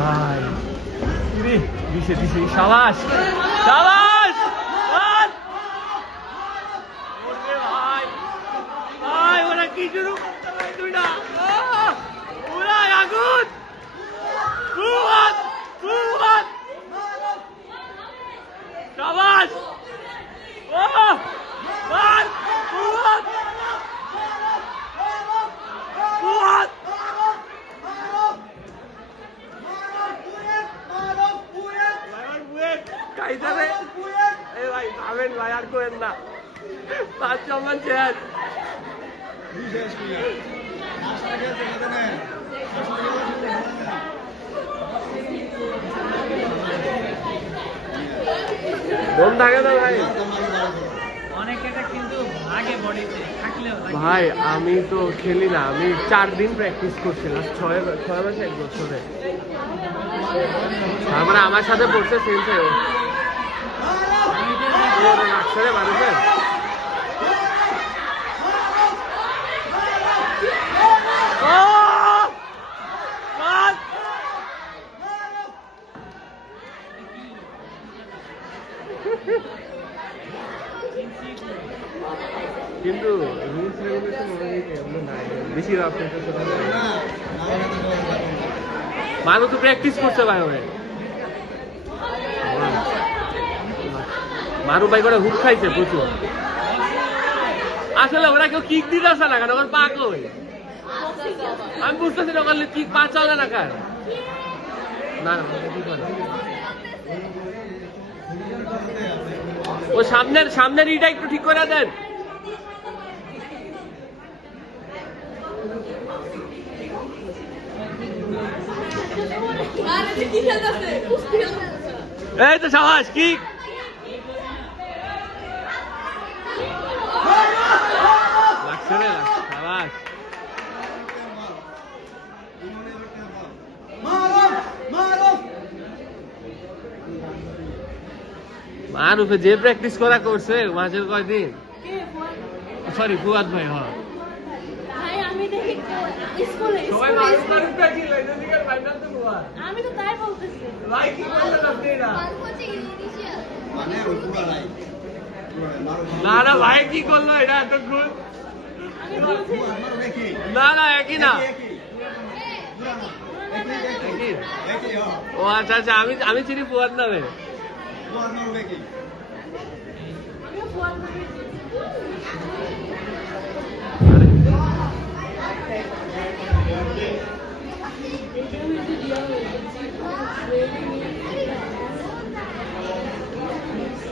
ভাই দিছে দিছে সাবাস সাবাস ভাই ভাই ওরা কি শুরু করতে ভাই দুইটা ওরা আগুন ফুয়াদ ফুয়াদ সাবাস ও ভাই ফুয়াদ ফুয়াদ ভাই যাবেন ভাই আর করেন না 5 নম্বর শেষ দম থাকে না ভাই ভাই আমি তো খেলি না আমি 4 দিন প্র্যাকটিস করছিলাম 6 মাস 1 বছরে তার মানে আমার সাথে পড়ছে সেম টাইম লাগছে মানুষের কিন্তু রুলস রেগুলেশন বেশি মানুষ তো প্র্যাকটিস করছে ভাই মারু ভাই করে হুক খাইছে প্রচুর আসলে ওরা কেউ কিক দিতে আসে না কেন ওর পা কই আমি বুঝতেছি না ওখানে কিক পা চলে না কার না ও সামনের ইটা একটু ঠিক করে দেন এই তো সাবাস কিক লাগছে রে সাবাস মারুফে যে প্র্যাকটিস করা করছে মাঝের কয়দিন সরি ফুয়াদ ভাই হ্যাঁ না না ভাই কি করলো এটা এত গুড না না একই না ও আচ্ছা আচ্ছা আমি চিনি ফুয়াদ নামে